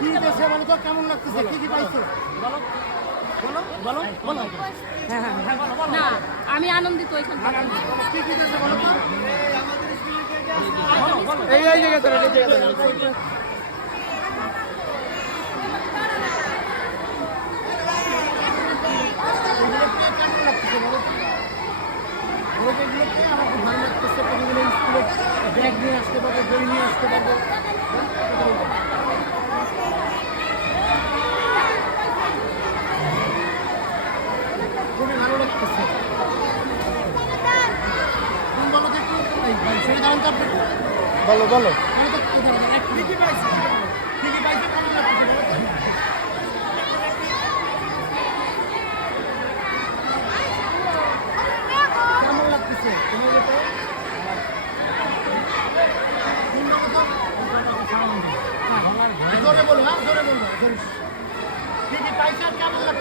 কি দেশে বলো তো কেমন লাগতেছে? কি কি পাইছো? বলো বলো বলো বলো। না আমি আনন্দিত এখান থেকে। কি কি দেশে বলো তো? এই জায়গাতে এই জায়গাতে এগুলোতে আমার খুব ভালো লাগতেছে। প্রতিদিন স্কুলে ব্যাগ নিয়ে আসতে পারবো, বই নিয়ে আসতে পারবো। খুবই ভালো লাগতেছে। তুমি বলো তো একটু সেটা দাঁড়ান তো আপনি বলো বলো বলো তো কি কি পাইছো? কি কি পাইছো? কেমন লাগতেছে বলো তো? কেমন লাগতেছে? তুমি যেটা জোরে বলো, হ্যাঁ জোরে বলবো। কি কি পাইছো আর কেমন লাগছে?